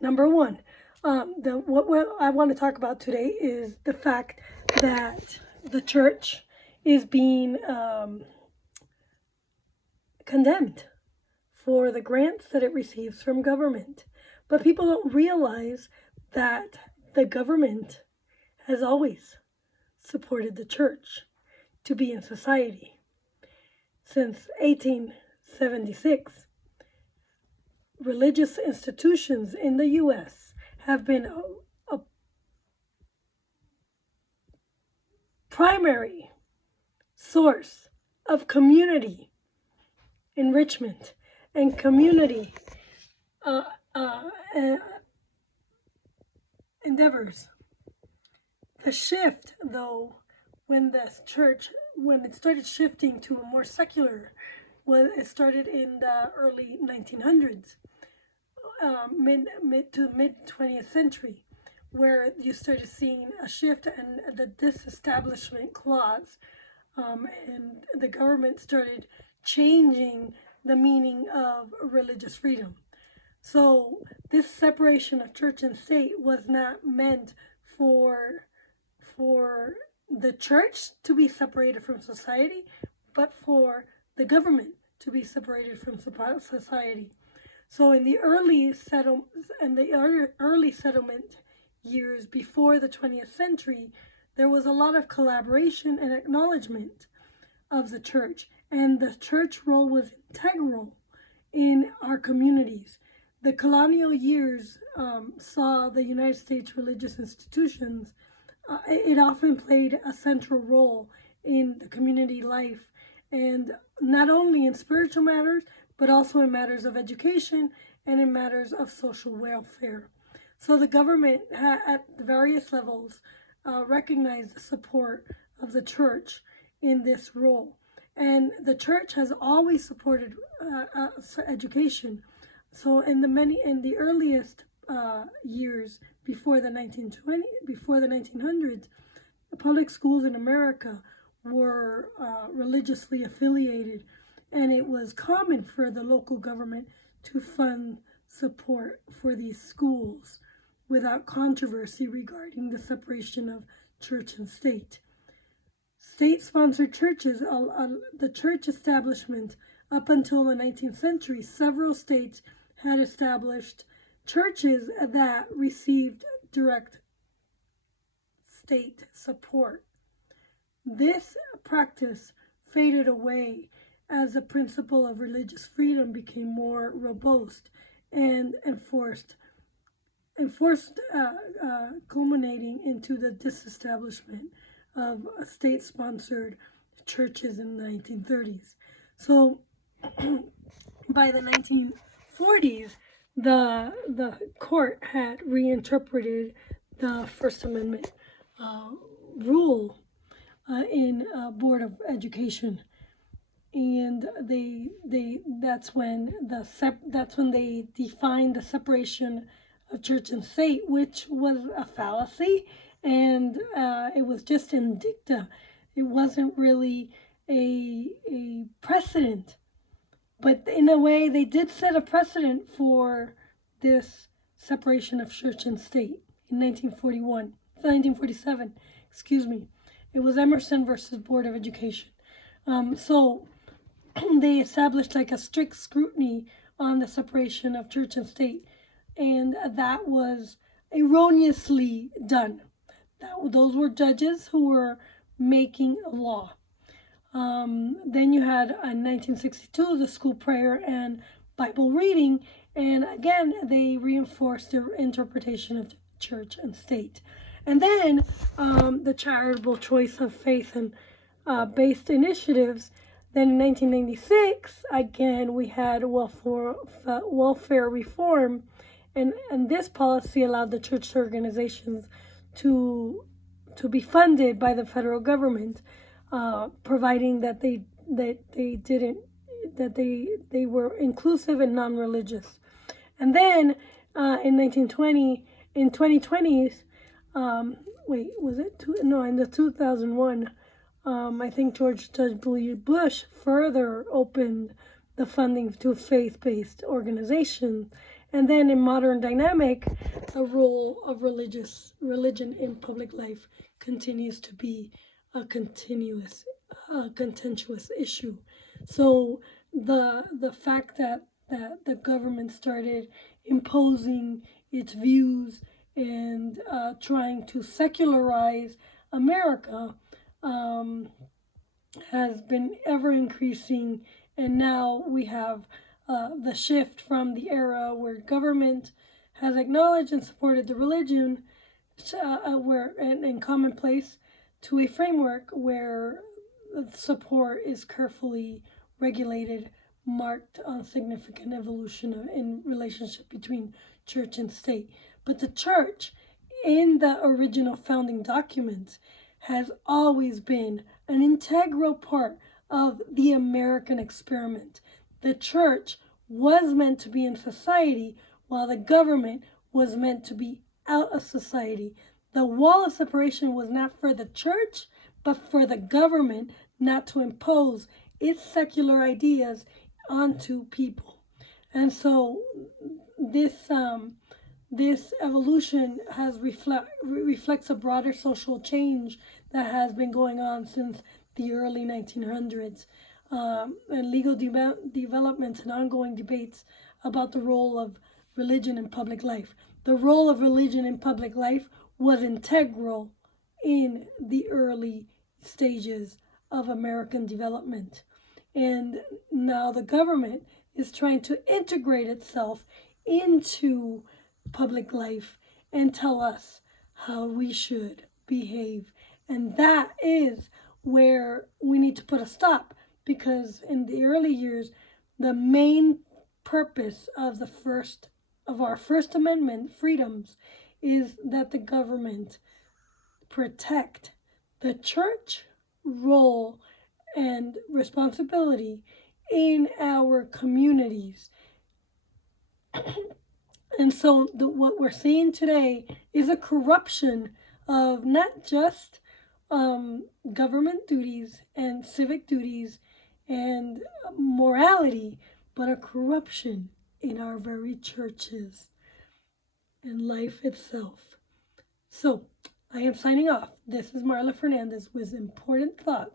Number one, what I want to talk about today is the fact that the church is being condemned for the grants that it receives from government. But people don't realize that the government has always supported the church to be in society. Since 1876, religious institutions in the U.S. have been a primary source of community enrichment and community endeavors. The shift, though, when it started shifting to a more secular, it started in the early 1900s, mid to mid 20th century, where you started seeing a shift and the disestablishment clause, and the government started changing the meaning of religious freedom. So this separation of church and state was not meant for the church to be separated from society, but for the government to be separated from society. So in the early settlement years before the 20th century, there was a lot of collaboration and acknowledgement of the church, and the church role was integral in our communities. The colonial years saw the United States religious institutions. It often played a central role in the community life, and not only in spiritual matters, but also in matters of education and in matters of social welfare. So the government at various levels recognized the support of the church in this role. And the church has always supported education. So in the earliest years before the 1900s, the public schools in America were religiously affiliated, and it was common for the local government to fund support for these schools without controversy regarding the separation of church and state. State-sponsored churches, the church establishment up until the 19th century, several states had established churches that received direct state support. This practice faded away as the principle of religious freedom became more robust and enforced, culminating into the disestablishment of state-sponsored churches in the 1930s. So by the 1940s, the court had reinterpreted the First Amendment rule in Board of Education, and that's when they defined the separation of church and state, which was a fallacy, and it was just in dicta. It wasn't really a precedent, but in a way they did set a precedent for this separation of church and state in 1947. Excuse me. It was Emerson versus Board of Education. So they established like a strict scrutiny on the separation of church and state, and that was erroneously done. Those were judges who were making a law. Then you had in 1962 the school prayer and Bible reading, and again they reinforced their interpretation of church and state. And then the charitable choice of faith and based initiatives. Then in 1996, again, we had welfare reform, and this policy allowed the church organizations to be funded by the federal government, providing that they were inclusive and non-religious. And then in 2020s, in the 2001. I think George W. Bush further opened the funding to faith-based organizations, And then in modern dynamic, the role of religion in public life continues to be a contentious issue. So the fact that the government started imposing its views and trying to secularize America has been ever increasing, and now we have the shift from the era where government has acknowledged and supported the religion where in commonplace to a framework where support is carefully regulated, marked on significant evolution in relationship between church and state. But the church, in the original founding documents, has always been an integral part of the American experiment. The church was meant to be in society, while the government was meant to be out of society. The wall of separation was not for the church, but for the government not to impose its secular ideas onto people. And so this evolution reflects a broader social change that has been going on since the early 1900s, and legal developments and ongoing debates about the role of religion in public life. The role of religion in public life was integral in the early stages of American development. And now the government is trying to integrate itself into public life and tell us how we should behave. And that is where we need to put a stop, because in the early years, the main purpose of our First Amendment freedoms is that the government protect the church role and responsibility in our communities. And so what we're seeing today is a corruption of not just government duties and civic duties and morality, but a corruption in our very churches and life itself. So I am signing off. This is Marla Fernandez with important thoughts